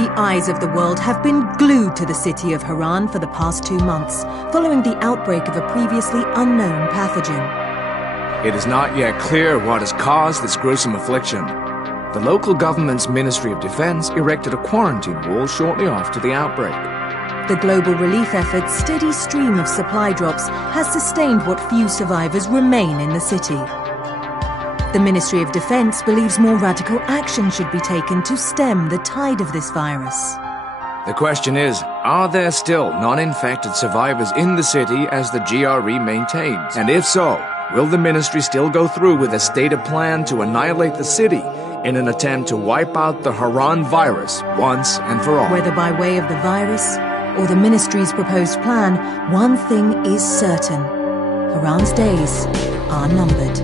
The eyes of the world have been glued to the city of Haran for the past 2 months, following the outbreak of a previously unknown pathogen. It is not yet clear what has caused this gruesome affliction. The local government's Ministry of Defense erected a quarantine wall shortly after the outbreak. The global relief effort's steady stream of supply drops has sustained what few survivors remain in the city. The Ministry of Defense believes more radical action should be taken to stem the tide of this virus. The question is, are there still non-infected survivors in the city as the GRE maintains? And if so, will the ministry still go through with a stated plan to annihilate the city in an attempt to wipe out the Haran virus once and for all? Whether by way of the virus or the ministry's proposed plan, one thing is certain. Haran's days are numbered.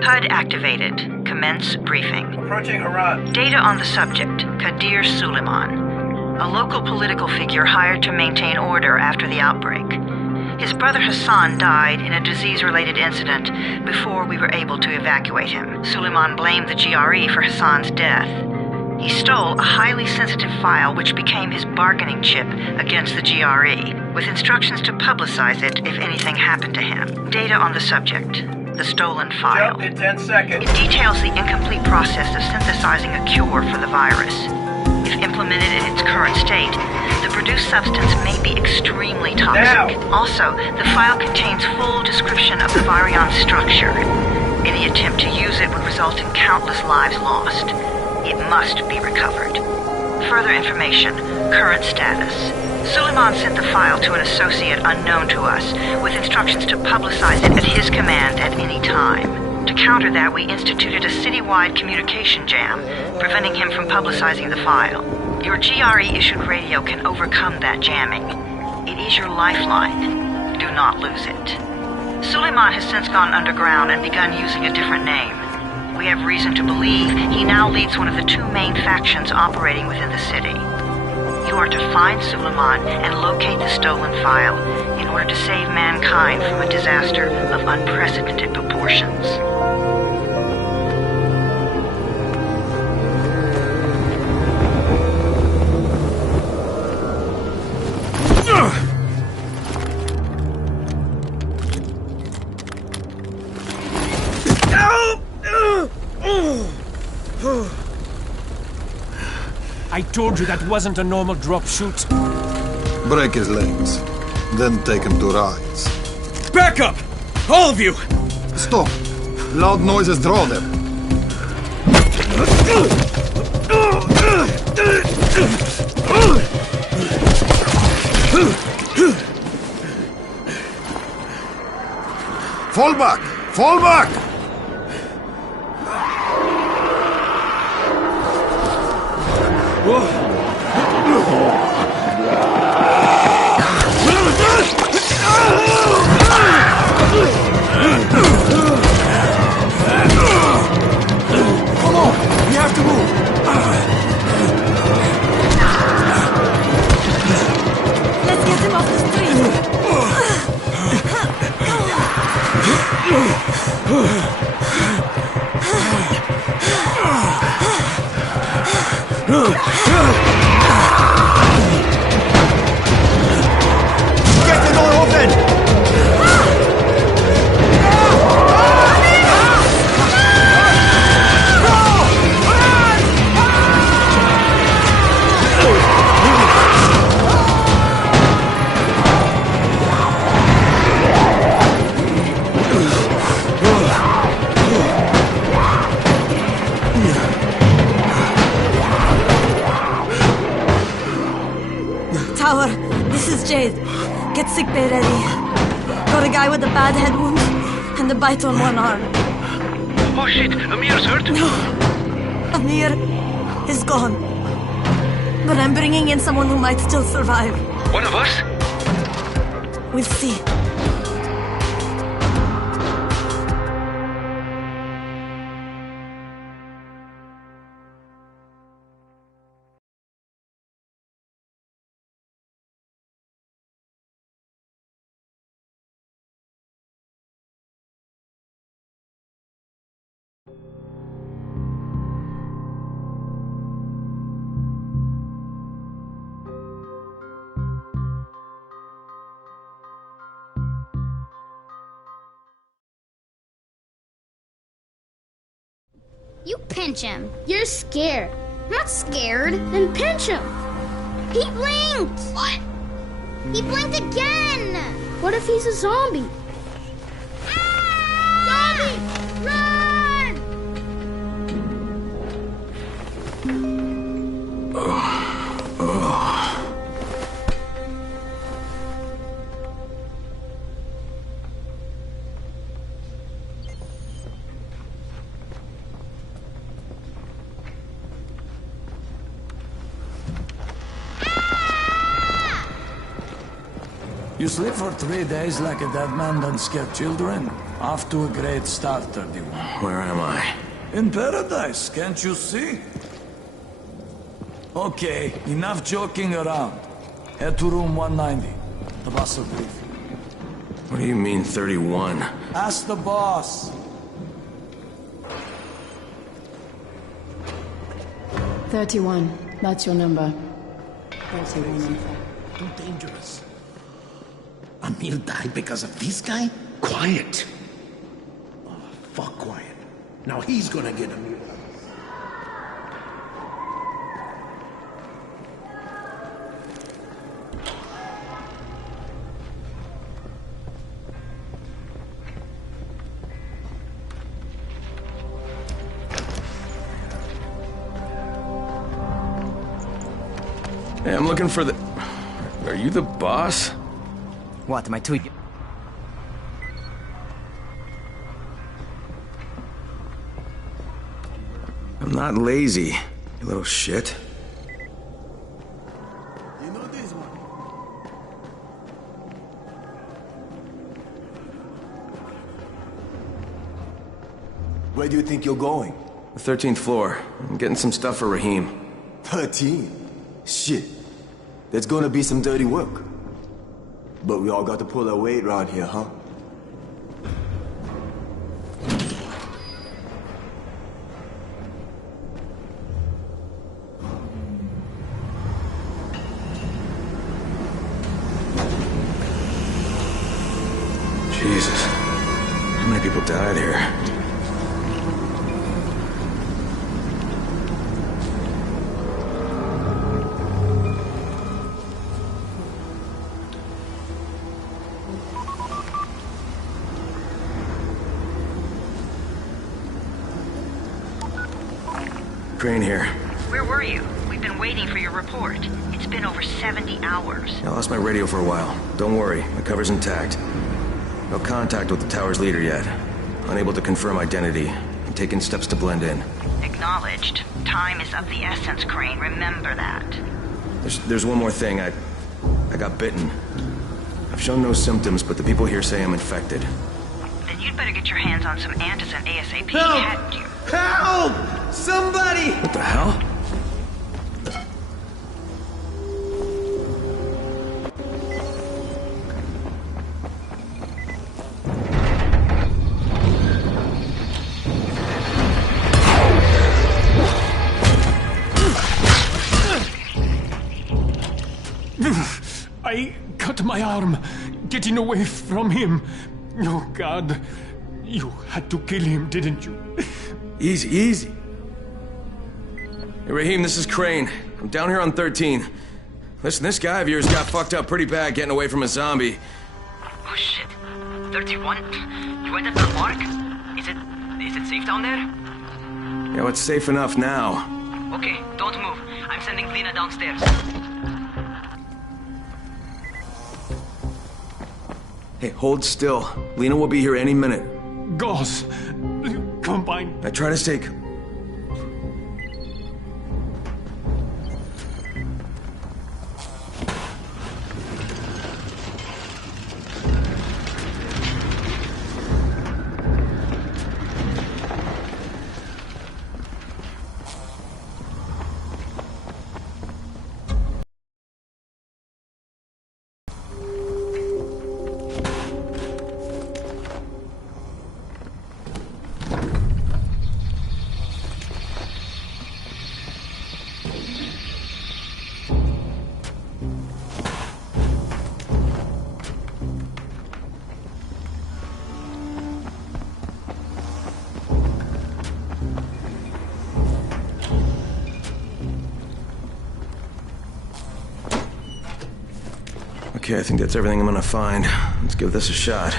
HUD activated. Commence briefing. Approaching Haran. Data on the subject, Kadir Suleiman, a local political figure hired to maintain order after the outbreak. His brother Hassan died in a disease-related incident before we were able to evacuate him. Suleiman blamed the GRE for Hassan's death. He stole a highly sensitive file which became his bargaining chip against the GRE, with instructions to publicize it if anything happened to him. Data on the subject, the stolen file. Jump in 10 seconds. It details the incomplete process of synthesizing a cure for the virus. If implemented in its current state, the produced substance may be extremely toxic. Now. Also, the file contains full description of the virion's structure. Any attempt to use it would result in countless lives lost. It must be recovered. Further information, current status. Suleiman sent the file to an associate unknown to us, with instructions to publicize it at his command at any time. To counter that, we instituted a citywide communication jam, preventing him from publicizing the file. Your GRE-issued radio can overcome that jamming. It is your lifeline. Do not lose it. Suleiman has since gone underground and begun using a different name. We have reason to believe he now leads one of the two main factions operating within the city. You are to find Suleiman and locate the stolen file in order to save mankind from a disaster of unprecedented proportions. I told you that wasn't a normal drop shoot. Break his legs, then take him to rides. Back up! All of you! Stop! Loud noises draw them. Fall back! Fall back! Come on! We have to move! Let's get him off the street! This is Jade. Get sick bay ready. Got a guy with a bad head wound and a bite on one arm. Oh shit, Amir's hurt? No. Amir is gone. But I'm bringing in someone who might still survive. One of us? We'll see. You pinch him. You're scared. I'm not scared. Then pinch him. He blinked! What? He blinked again! What if he's a zombie? Ah! Zombie! Run! You sleep for 3 days like a dead man don't scare children? Off to a great start, 31. Where am I? In paradise, can't you see? Okay, enough joking around. Head to room 190. The boss will brief you. What do you mean, 31? Ask the boss. 31. That's your number. 31, in fact. Too dangerous. Amir died because of this guy? Quiet. Oh, fuck quiet. Now he's gonna get Amir. Hey, I'm looking for the... Are you the boss? What, am I too... I'm not lazy, you little shit. You know this one. Where do you think you're going? The 13th floor. I'm getting some stuff for Raheem. 13? Shit. There's gonna be some dirty work. But we all got to pull our weight around here, huh? Jesus. How many people died here? Crane here. Where were you? We've been waiting for your report. It's been over 70 hours. I lost my radio for a while. Don't worry, my cover's intact. No contact with the tower's leader yet. Unable to confirm identity. I'm taking steps to blend in. Acknowledged. Time is of the essence, Crane. Remember that. There's one more thing. I got bitten. I've shown no symptoms, but the people here say I'm infected. Then you'd better get your hands on some antizin ASAP. Help! Hadn't you? Help! Somebody! What the hell? I cut my arm, getting away from him. Oh, God. You had to kill him, didn't you? Easy, easy. Hey, Raheem, this is Crane. I'm down here on 13. Listen, this guy of yours got fucked up pretty bad getting away from a zombie. Oh, shit. 31? You went at the park? Is it safe down there? Yeah, well, it's safe enough now. Okay, don't move. I'm sending Lena downstairs. Hey, hold still. Lena will be here any minute. Gauze. Combine. I try to stay... Okay, I think that's everything I'm gonna find. Let's give this a shot.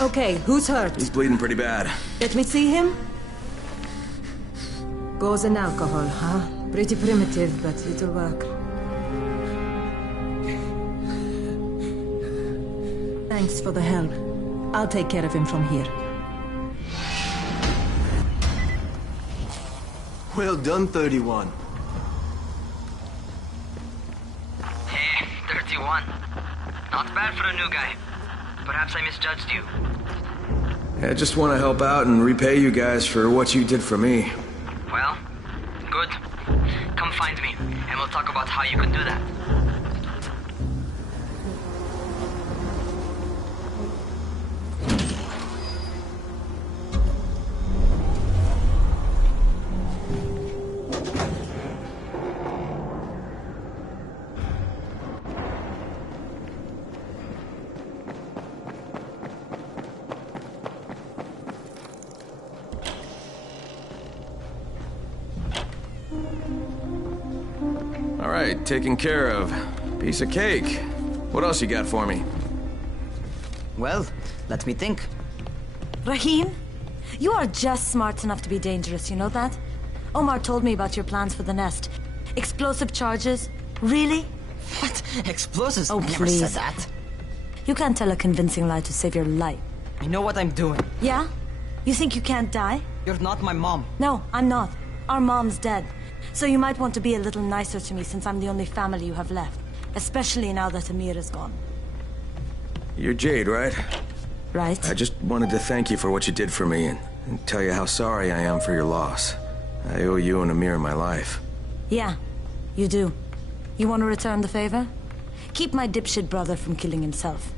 Okay, who's hurt? He's bleeding pretty bad. Let me see him. Gauze and alcohol, huh? Pretty primitive, but it'll work. Thanks for the help. I'll take care of him from here. Well done, 31. Hey, 31. Not bad for a new guy. Perhaps I misjudged you. I just want to help out and repay you guys for what you did for me. Well, good. Come find me, and we'll talk about how you can do that. Taken care of. Piece of cake. What else you got for me? Well, let me think. Rahim, you are just smart enough to be dangerous, you know that? Omar told me about your plans for the nest. Explosive charges? Really? What? Explosives? Oh, Never please. said that. You can't tell a convincing lie to save your life. I know what I'm doing. Yeah? You think you can't die? You're not my mom. No, I'm not. Our mom's dead. So you might want to be a little nicer to me since I'm the only family you have left. Especially now that Amir is gone. You're Jade, right? Right. I just wanted to thank you for what you did for me and tell you how sorry I am for your loss. I owe you and Amir my life. Yeah, you do. You want to return the favor? Keep my dipshit brother from killing himself.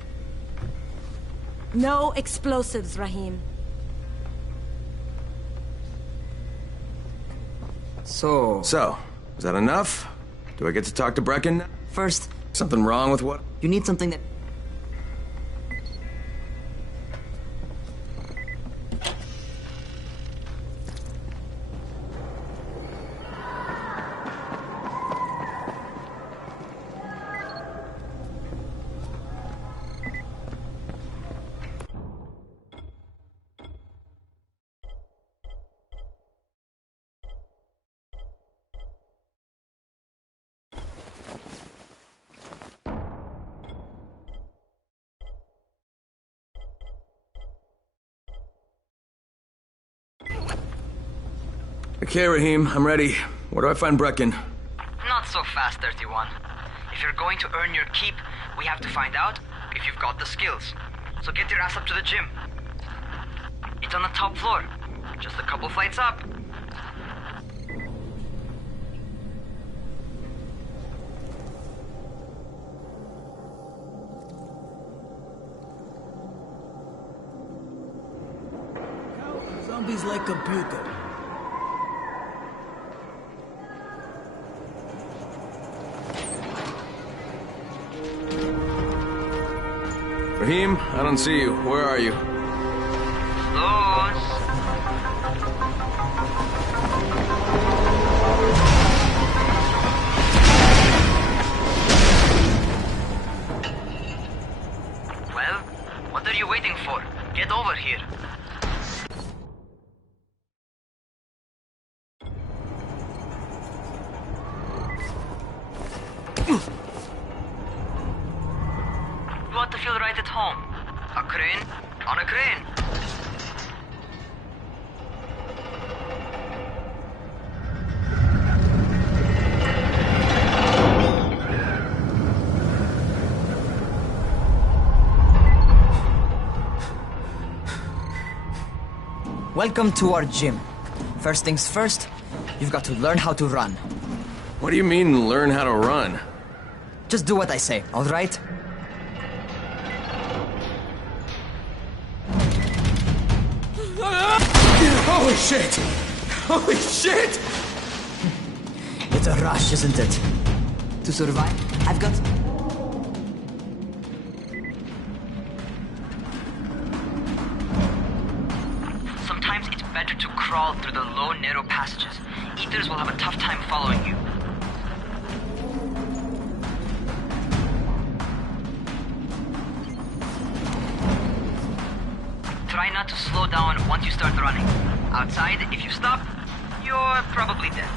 No explosives, Rahim. So, is that enough? Do I get to talk to Brecken? First, something wrong with what? You need something that... Okay, Rahim, I'm ready. Where do I find Brecken? Not so fast, 31. If you're going to earn your keep, we have to find out if you've got the skills. So get your ass up to the gym. It's on the top floor. Just a couple flights up. Zombies like computer. Rahim, I don't see you. Where are you? Close. You want to feel right at home. A crane on a crane. Welcome to our gym. First things first, you've got to learn how to run. What do you mean, learn how to run? Just do what I say, all right? Holy shit! Holy shit! It's a rush, isn't it? To survive, I've got... Sometimes it's better to crawl through the low, narrow passages. Eaters will have a tough time following you. Try not to slow down once you start running. Outside, if you stop, you're probably dead.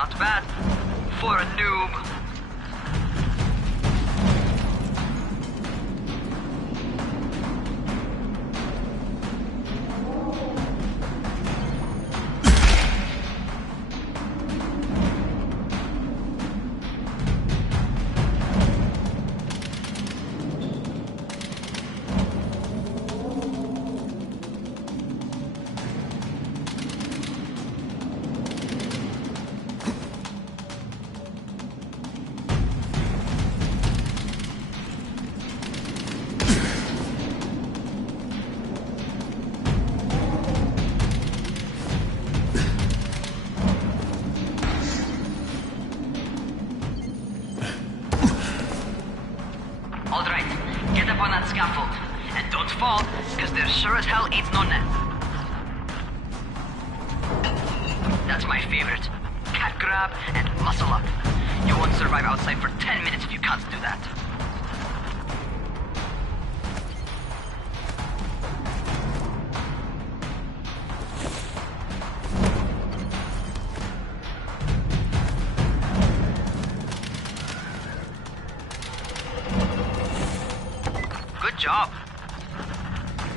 Not bad. For a noob. That's my favorite. Cat grab and muscle up. You won't survive outside for 10 minutes if you can't do that. Good job.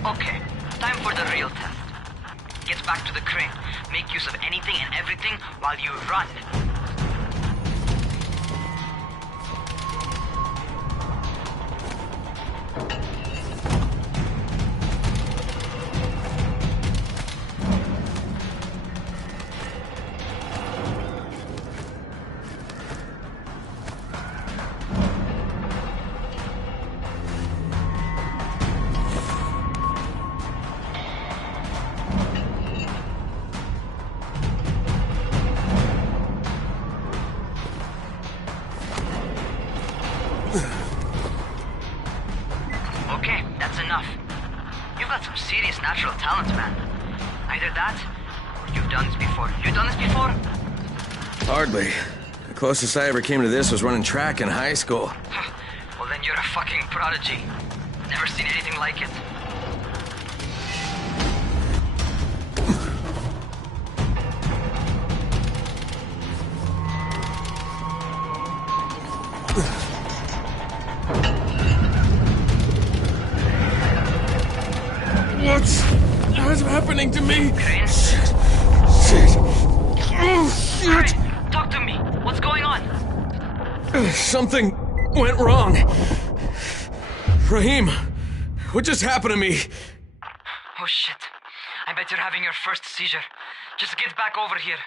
Okay, time for the real test. Get back to the crane. Make use of anything and everything while you run. Okay, that's enough. You've got some serious natural talent, man. Either that, or you've done this before. You've done this before? Hardly. The closest I ever came to this was running track in high school. Well, then you're a fucking prodigy. Never seen anything like it. What's happening to me? Crane? Shit. Oh, shit. Crane, talk to me. What's going on? Something went wrong. Raheem, what just happened to me? Oh shit. I bet you're having your first seizure. Just get back over here.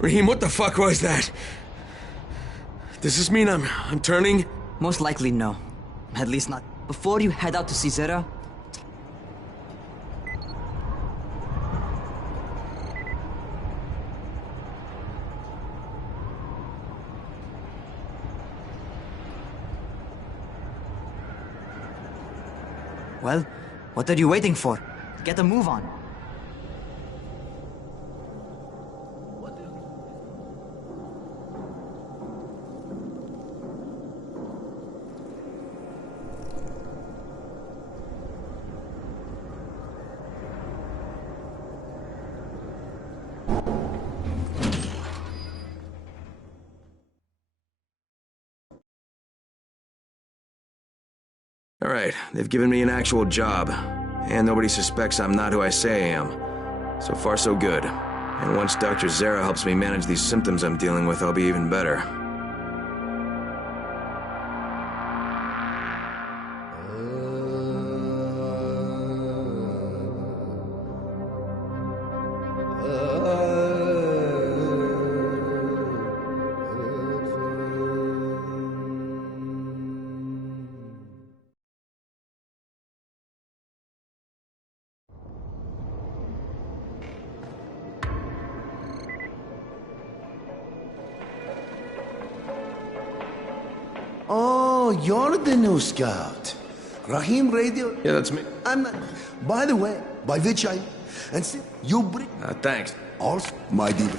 Raheem, what the fuck was that? Does this mean I'm turning? Most likely no. At least not before you head out to see Zera. Well, what are you waiting for? Get a move on. All right, they've given me an actual job, and nobody suspects I'm not who I say I am. So far, so good. And once Dr. Zara helps me manage these symptoms I'm dealing with, I'll be even better. Oh, you're the new scout. Rahim Radio? Yeah, that's me. I'm not. By the way, by which I... And see, you bring... Thanks. Also, my diva.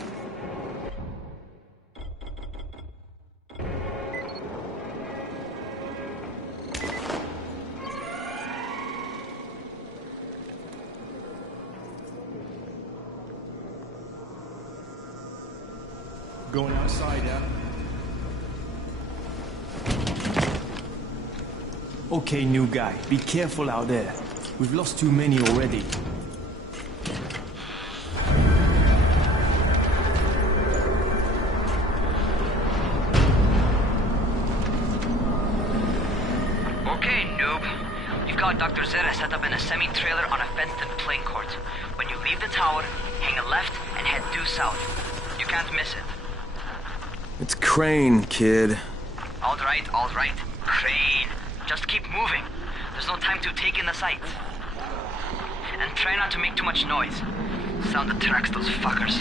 Going outside, yeah? Okay, new guy. Be careful out there. We've lost too many already. Okay, noob. You've got Dr. Zara set up in a semi-trailer on a fenced-in playing court. When you leave the tower, hang a left and head due south. You can't miss it. It's Crane, kid. All right, Crane. Just keep moving. There's no time to take in the sights. And try not to make too much noise. Sound attracts those fuckers.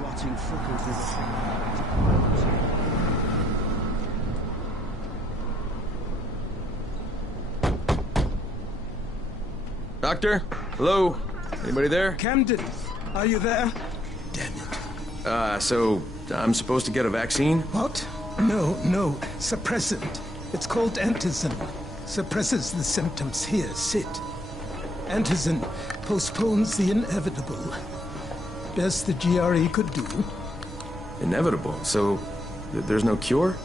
Rotting fuckers. Doctor? Hello? Anybody there? Camden, are you there? So I'm supposed to get a vaccine? What? No. Suppressant. It's called antizin. Suppresses the symptoms. Here, sit. Antizin postpones the inevitable. Best the GRE could do. Inevitable? So there's no cure?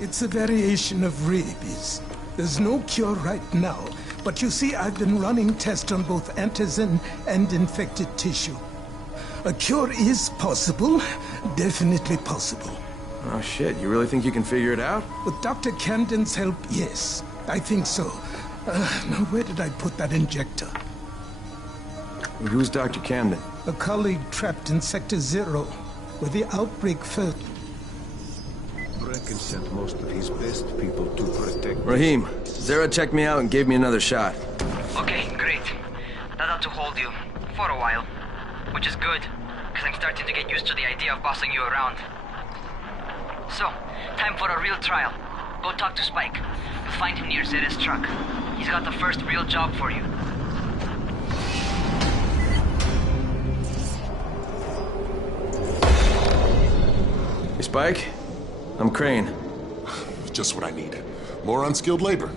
It's a variation of rabies. There's no cure right now. But you see, I've been running tests on both antizin and infected tissue. A cure is possible. Definitely possible. Oh shit, you really think you can figure it out? With Dr. Camden's help, yes. I think so. Now where did I put that injector? Who's Dr. Camden? A colleague trapped in Sector 0, where the outbreak fell. Brecken sent most of his best people to protect... Rahim, Zara checked me out and gave me another shot. Okay, great. That ought to hold you. For a while. Which is good, because I'm starting to get used to the idea of bossing you around. So, time for a real trial. Go talk to Spike. You'll find him near Zara's truck. He's got the first real job for you. Hey, Spike? I'm Crane. Just what I need. More unskilled labor.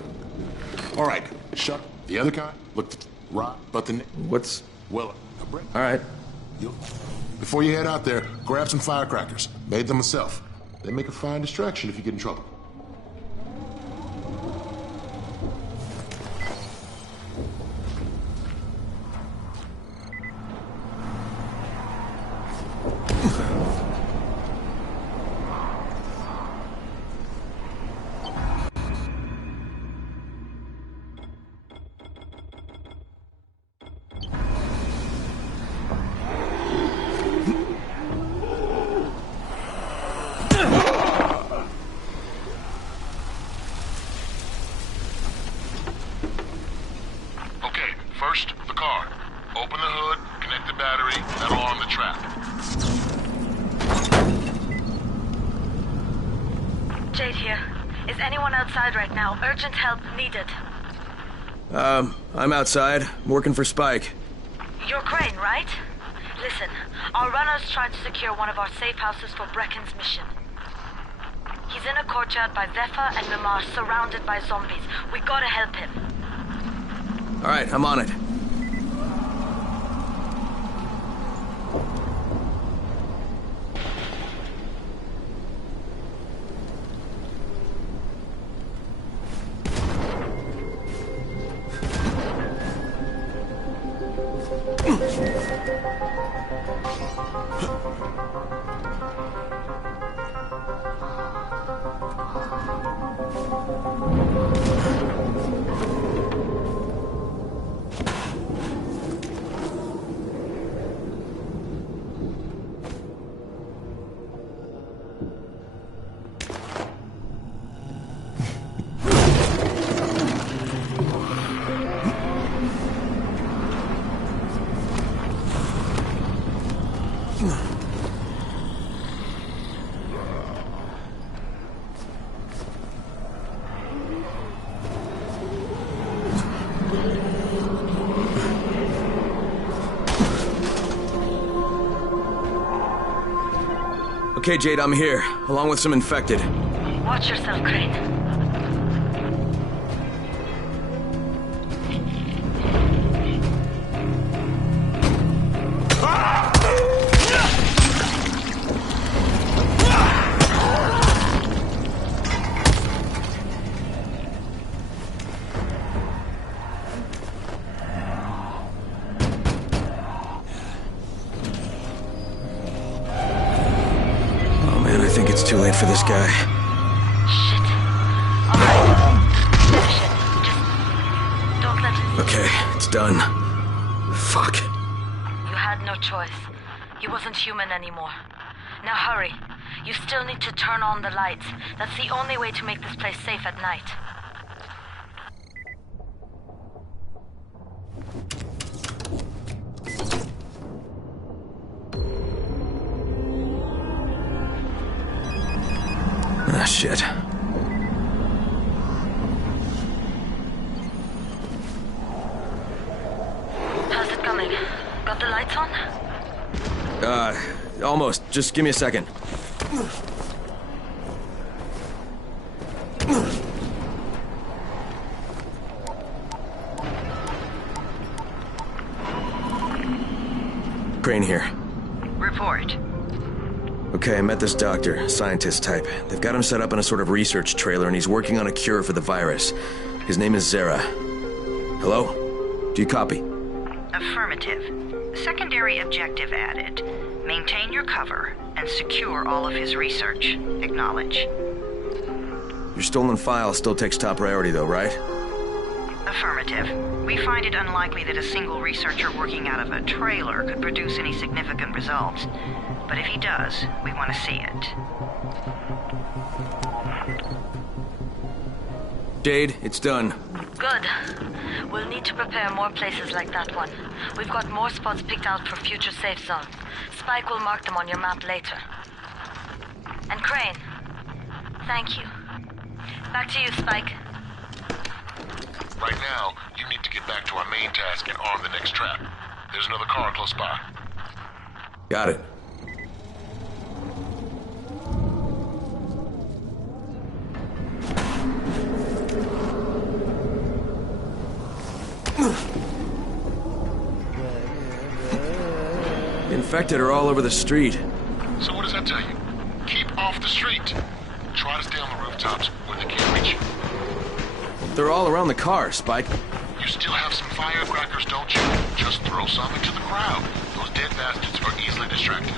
All right, shut the other guy. Look, right, but the... What's... Well, all right. Before you head out there, grab some firecrackers. Made them myself. They make a fine distraction if you get in trouble. First, the car. Open the hood, connect the battery, that'll arm the trap. Jade here. Is anyone outside right now? Urgent help needed. I'm outside, working for Spike. You're Crane, right? Listen, our runner's trying to secure one of our safe houses for Brecken's mission. He's in a courtyard by Vefa and Mimar, surrounded by zombies. We gotta help him. All right, I'm on it. Okay, Jade, I'm here, along with some infected. Watch yourself, Crane. Too late for this guy. Shit. Alright. Finish it. Just don't let it... Okay, it's done. Fuck. You had no choice. He wasn't human anymore. Now hurry. You still need to turn on the lights. That's the only way to make this place safe at night. Ah, shit. How's it coming? Got the lights on? Almost. Just give me a second. Crane here. Report. Okay, I met this doctor, scientist type. They've got him set up in a sort of research trailer, and he's working on a cure for the virus. His name is Zara. Hello? Do you copy? Affirmative. Secondary objective added. Maintain your cover and secure all of his research. Acknowledge. Your stolen file still takes top priority, though, right? Affirmative. We find it unlikely that a single researcher working out of a trailer could produce any significant results. But if he does, we want to see it. Jade, it's done. Good. We'll need to prepare more places like that one. We've got more spots picked out for future safe zones. Spike will mark them on your map later. And Crane, thank you. Back to you, Spike. Right now, you need to get back to our main task and arm the next trap. There's another car close by. Got it. Infected are all over the street. So what does that tell you? Keep off the street. Try to stay on the rooftops where they can't reach you. They're all around the car, Spike. You still have some firecrackers, don't you? Just throw some into the crowd. Those dead bastards are easily distracted.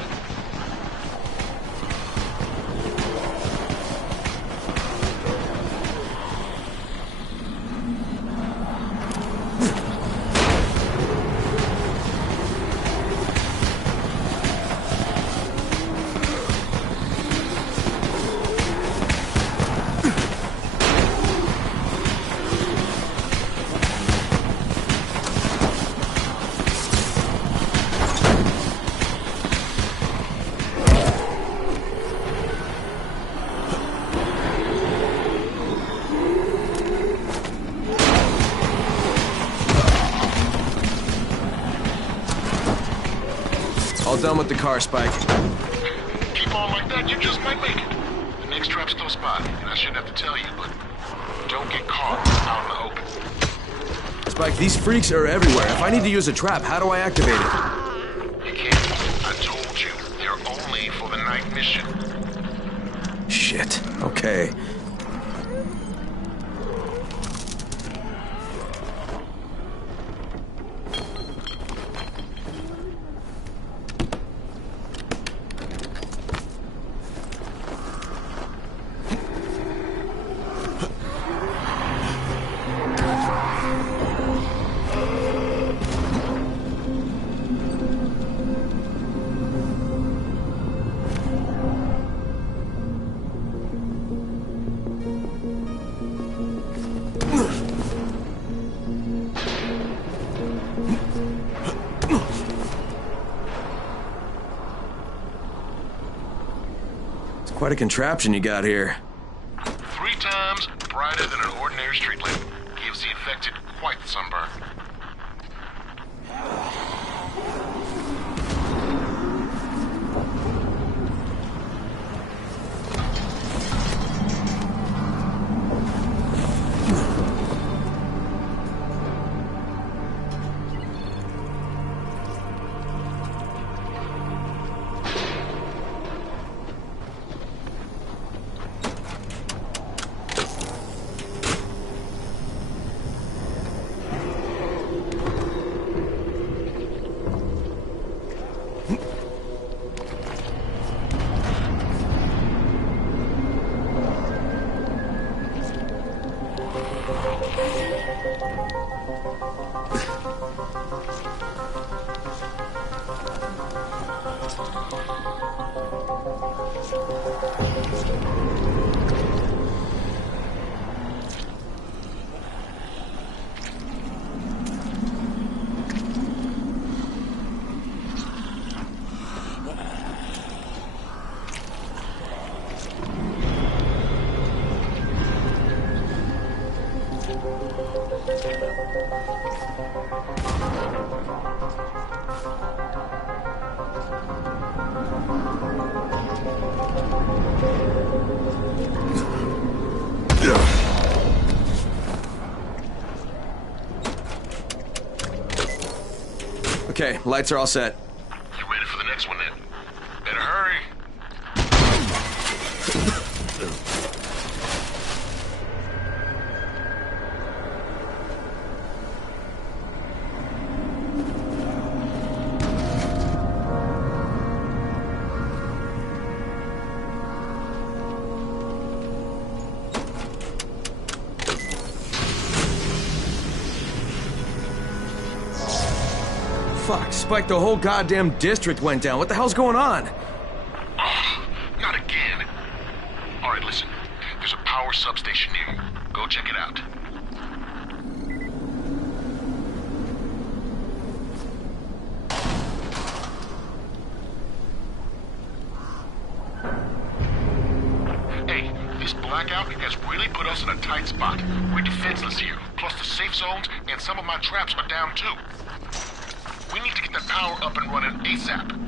All done with the car, Spike. Keep on like that, you just might make it. The next trap's close by, and I shouldn't have to tell you, but don't get caught out in the open. Spike, these freaks are everywhere. If I need to use a trap, how do I activate it? You can't. I told you, they're only for the night mission. Shit. Okay. Quite a contraption you got here. 3 times brighter than an ordinary street lamp. Gives the affected quite the sunburn. Okay, lights are all set. You ready for the next one then? Better hurry. Fuck, Spike, the whole goddamn district went down. What the hell's going on? Oh, not again. All right, listen. There's a power substation near you. Go check it out. Hey, this blackout has really put us in a tight spot. We're defenseless here. Plus the safe zones and some of my traps are down too. We need to get that power up and running ASAP.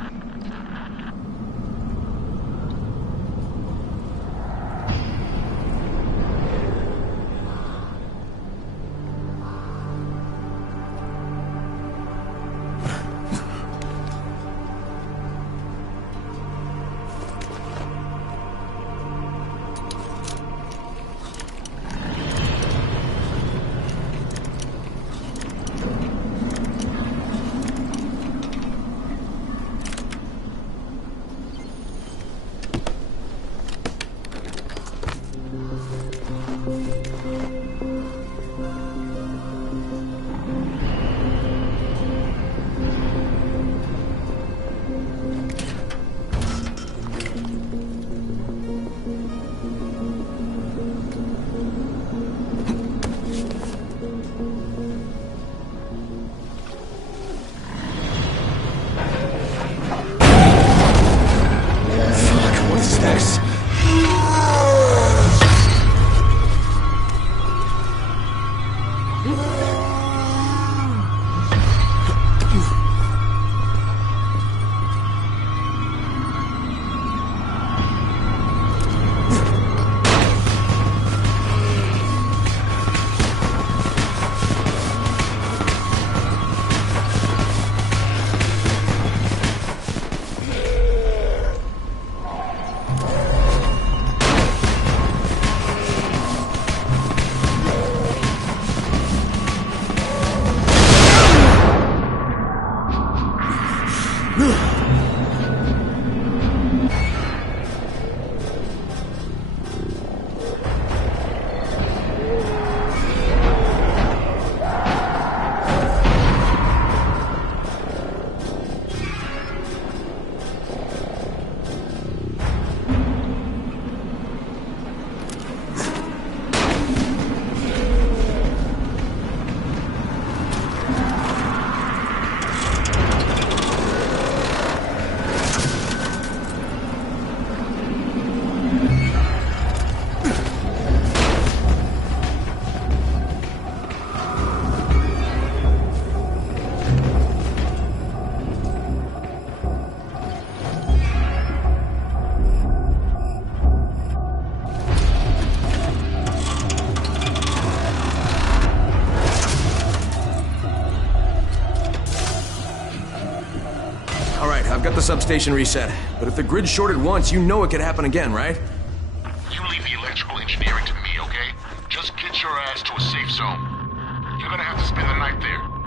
I've got the substation reset. But if the grid's shorted once, you know it could happen again, right? You leave the electrical engineering to me, okay? Just get your ass to a safe zone. You're gonna have to spend the night there.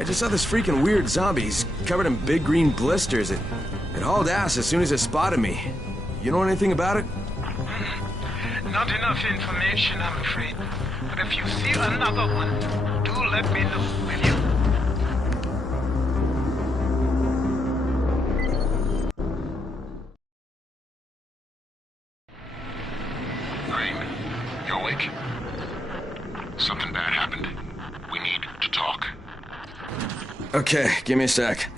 I saw this freaking weird zombie. He's covered in big green blisters. It hauled ass as soon as it spotted me. You know anything about it? Not enough information, I'm afraid. But if you see another one, do let me know, will you? Crane, you awake? Something bad happened. We need to talk. Okay, give me a sec.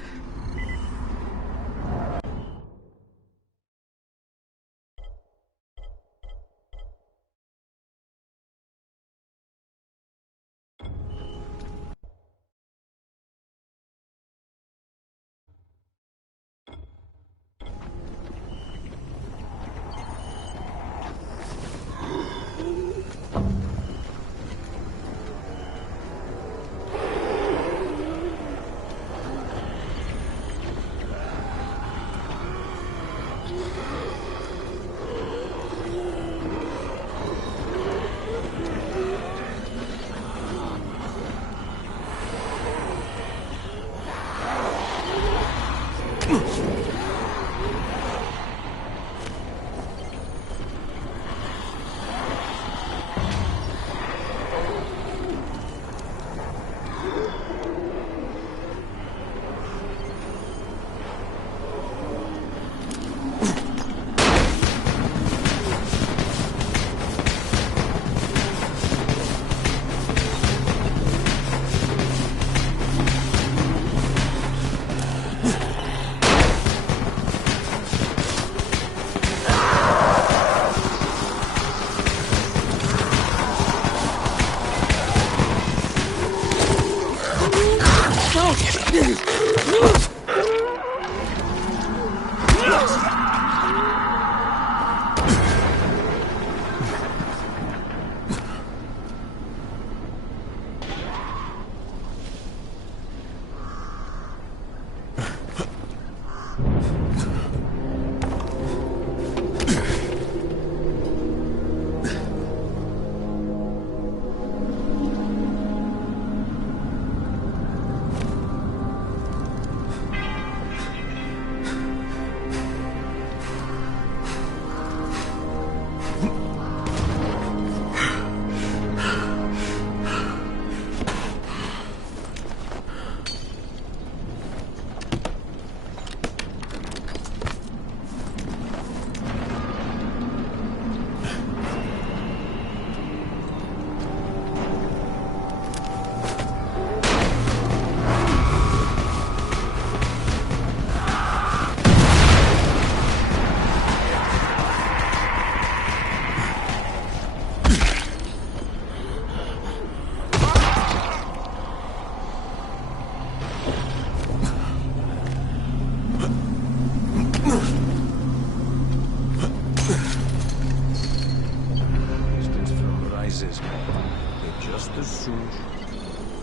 They just as soon.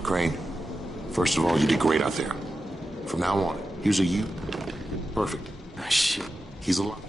Crane, first of all, you did great out there. From now on, here's a you. Perfect. Shit. He's alive.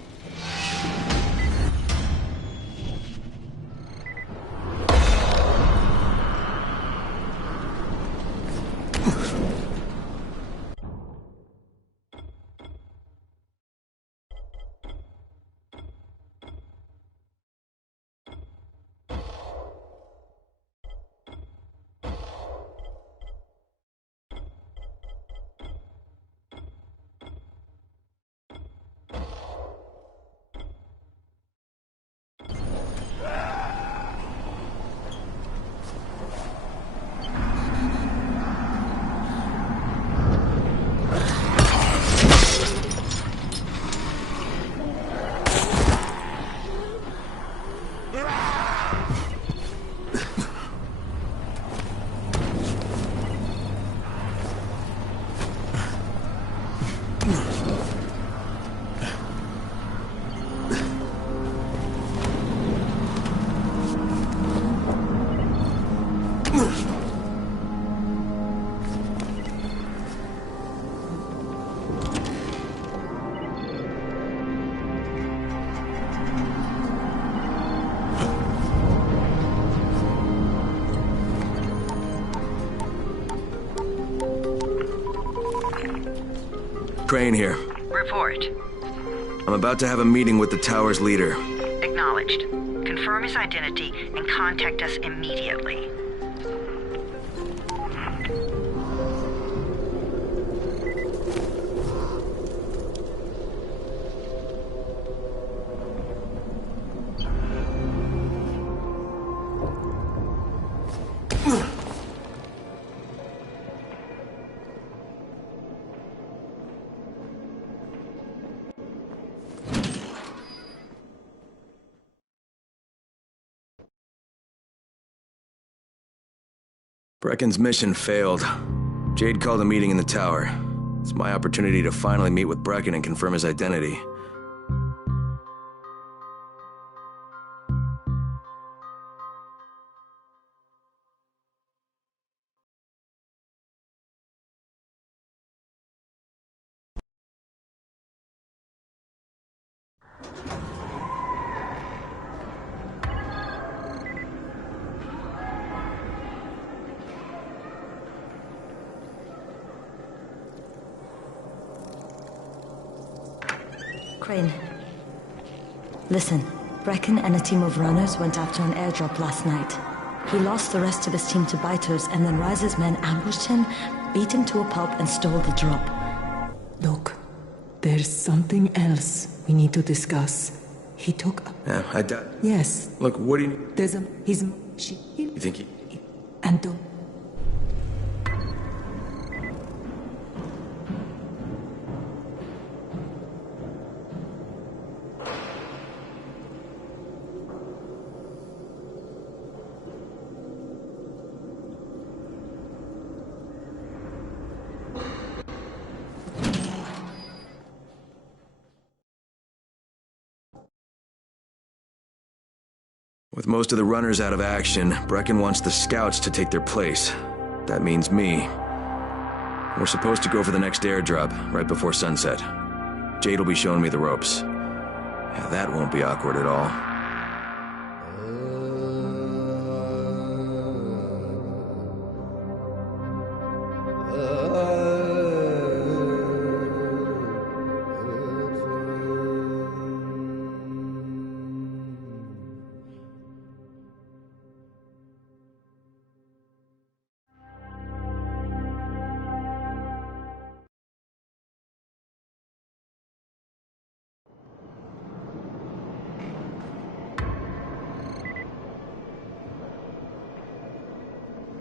Crane here. Report. I'm about to have a meeting with the tower's leader. Acknowledged. Confirm his identity and contact us immediately. Brecken's mission failed. Jade called a meeting in the tower. It's my opportunity to finally meet with Brecken and confirm his identity. Crane. Listen, Brecken and a team of runners went after an airdrop last night. He lost the rest of his team to biters, and then Rise's men ambushed him, beat him to a pulp, and stole the drop. Look, there's something else we need to discuss. He took... Yeah, I doubt... Yes. Look, what do you... There's a... He's... You think he... And don't... With most of the runners out of action, Brecken wants the scouts to take their place. That means me. We're supposed to go for the next airdrop, right before sunset. Jade will be showing me the ropes. Yeah, that won't be awkward at all.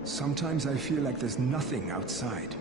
Sometimes I feel like there's nothing outside.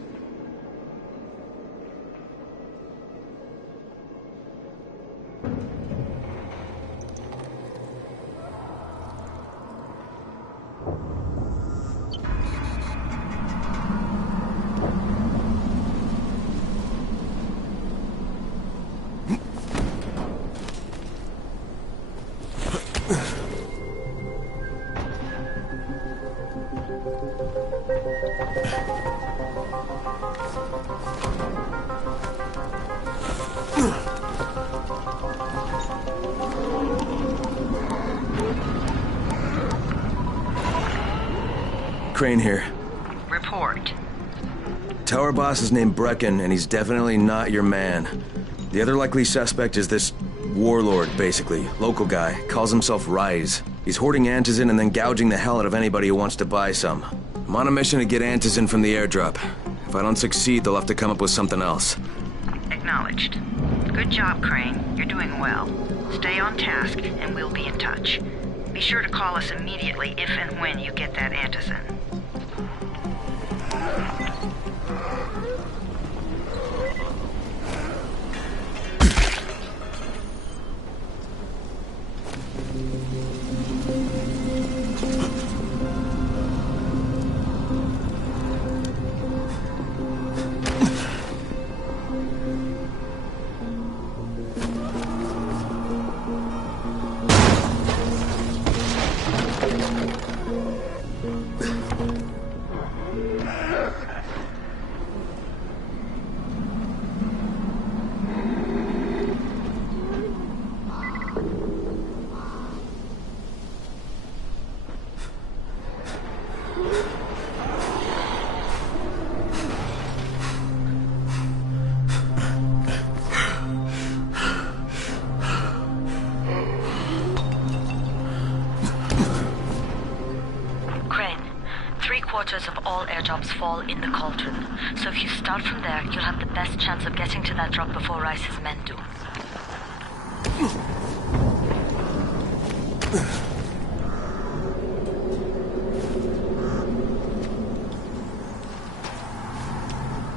Crane here. Report. Tower boss is named Brecken, and he's definitely not your man. The other likely suspect is this warlord, basically. Local guy. Calls himself Rise. He's hoarding antizin and then gouging the hell out of anybody who wants to buy some. I'm on a mission to get antizin from the airdrop. If I don't succeed, they'll have to come up with something else. Acknowledged. Good job, Crane. You're doing well. Stay on task, and we'll be in touch. Be sure to call us immediately if and when you get that antizin. Of all airdrops fall in the cauldron. So if you start from there, you'll have the best chance of getting to that drop before Rice's men do.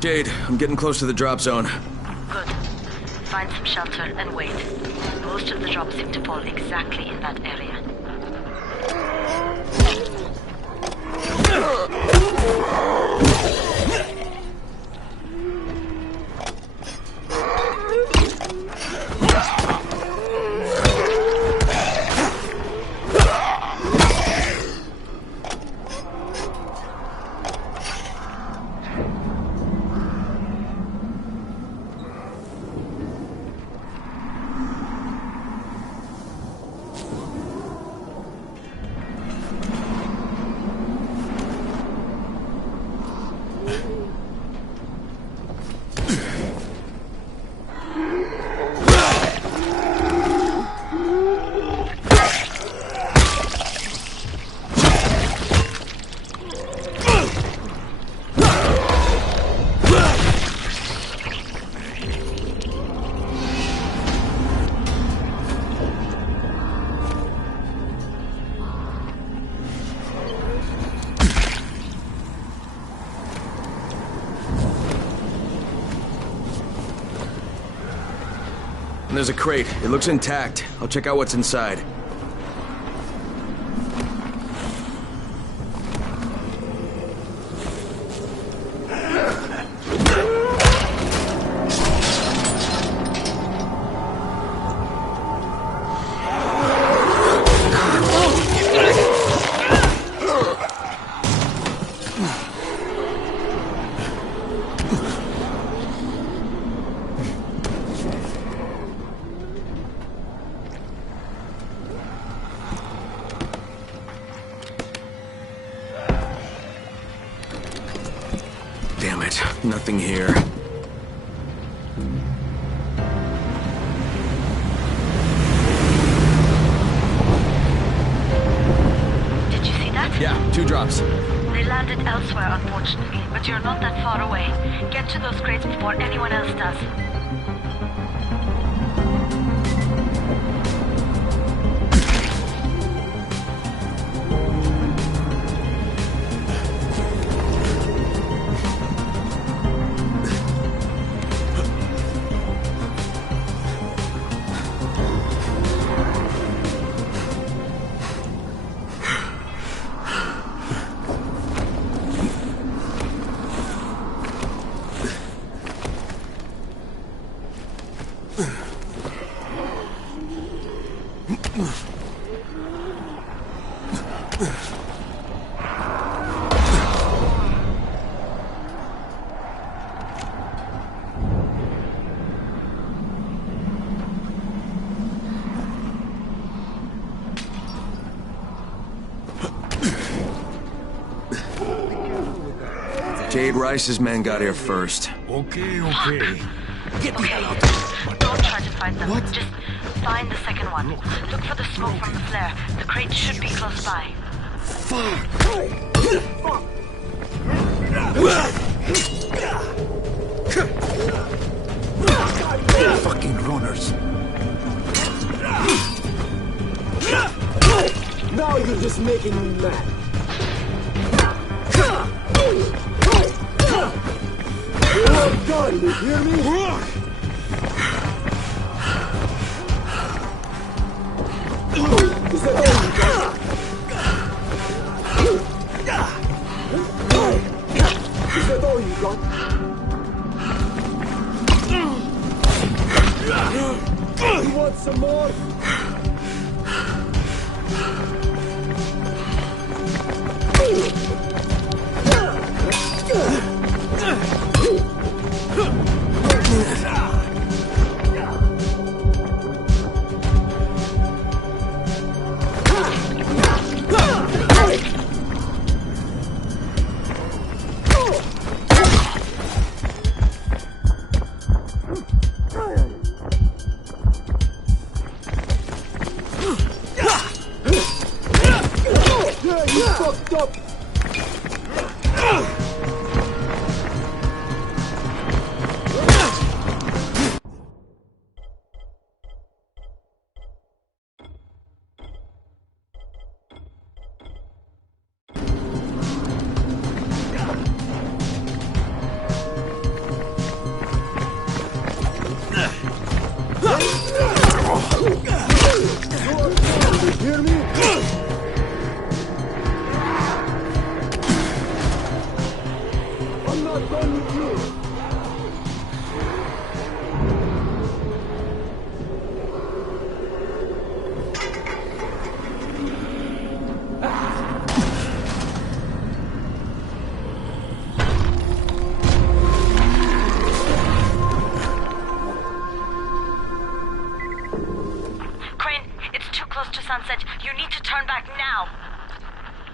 Jade, I'm getting close to the drop zone. Good. Find some shelter and wait. Most of the drops seem to fall exactly in that area. There's a crate. It looks intact. I'll check out what's inside. Damn it, nothing here. Did you see that? Yeah, 2 drops. They landed elsewhere, unfortunately, but you're not that far away. Get to those crates before anyone else does. Jade Rice's men got here first. Okay. Get the hell out there. Don't try to fight them. What? Just find the second one. Look for the smoke from the flare. The crate should be close by. Fucking runners. Now you're just making me mad. You're done, you hear me? Is that all you got? Is that all you got? You want some more?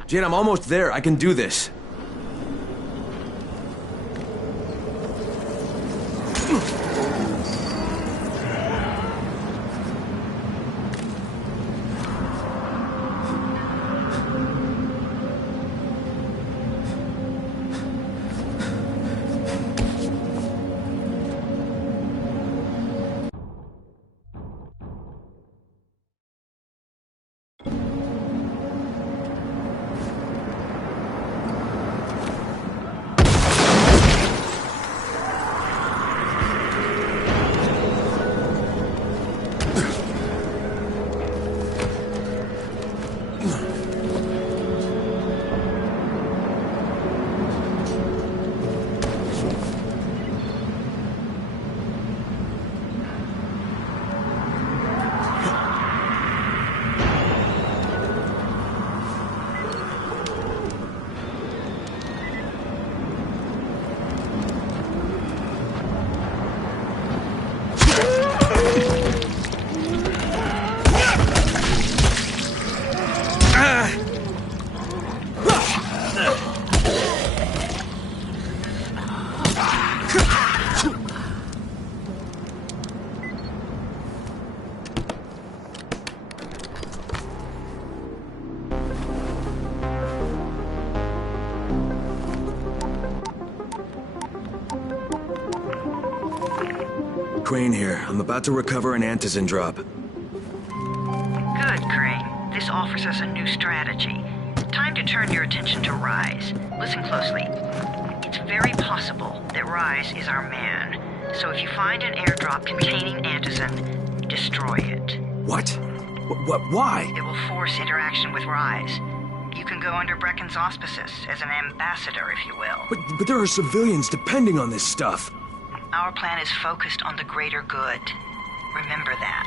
Jade, I'm almost there. I can do this. Crane here. I'm about to recover an antizin drop. Good, Crane. This offers us a new strategy. Time to turn your attention to Rise. Listen closely. It's very possible that Rise is our man. So if you find an airdrop containing antizin, destroy it. What? Why? It will force interaction with Rise. You can go under Brecken's auspices as an ambassador, if you will. But there are civilians depending on this stuff. Our plan is focused on the greater good. Remember that.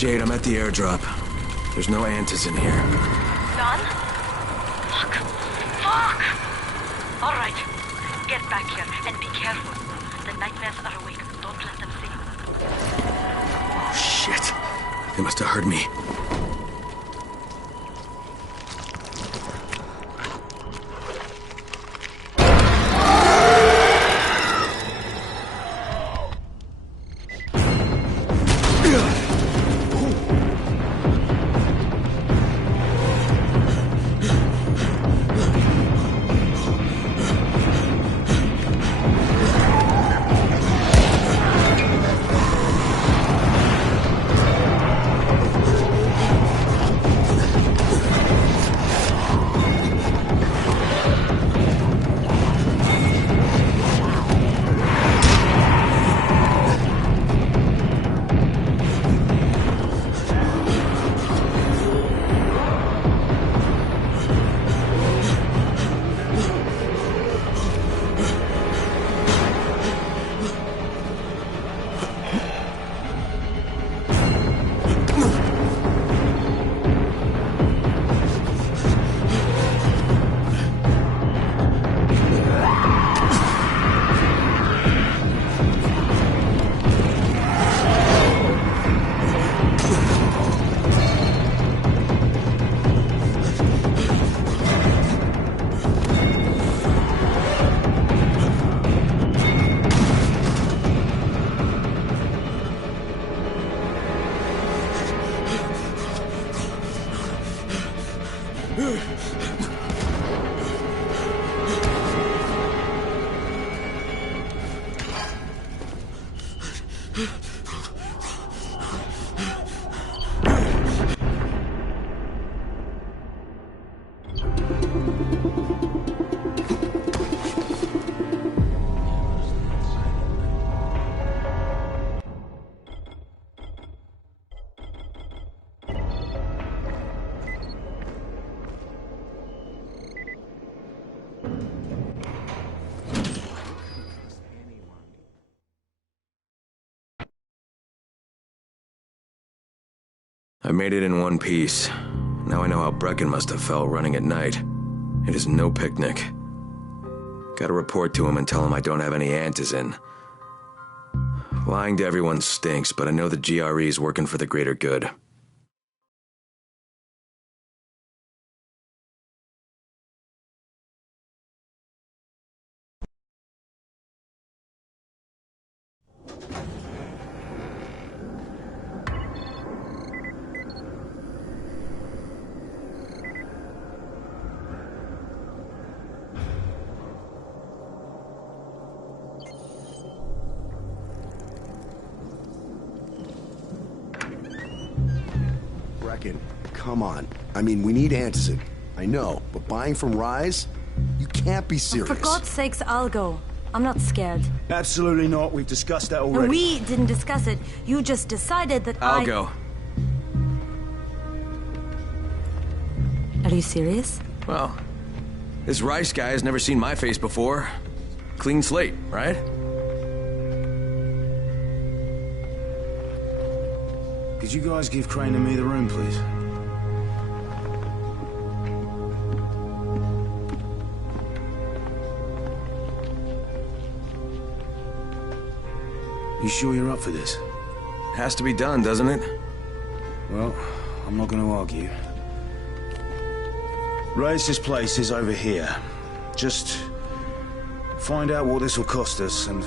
Jade, I'm at the airdrop. There's no antis in here. Done? Fuck. Fuck! All right. Get back here and be careful. The nightmares are awake. Don't let them see you. Oh, shit. They must have heard me. I made it in one piece. Now I know how Brecken must have felt running at night. It is no picnic. Gotta report to him and tell him I don't have any antis in. Lying to everyone stinks, but I know the GRE is working for the greater good. Come on. I mean, we need antis. I know, but buying from Rise? You can't be serious. For God's sakes, I'll go. I'm not scared. Absolutely not. We've discussed that already. No, we didn't discuss it. You just decided that I'll go. Are you serious? Well, this Rice guy has never seen my face before. Clean slate, right? Could you guys give Crane and me the room, please? You sure you're up for this? Has to be done, doesn't it? Well, I'm not going to argue. Race's place is over here. Just find out what this will cost us and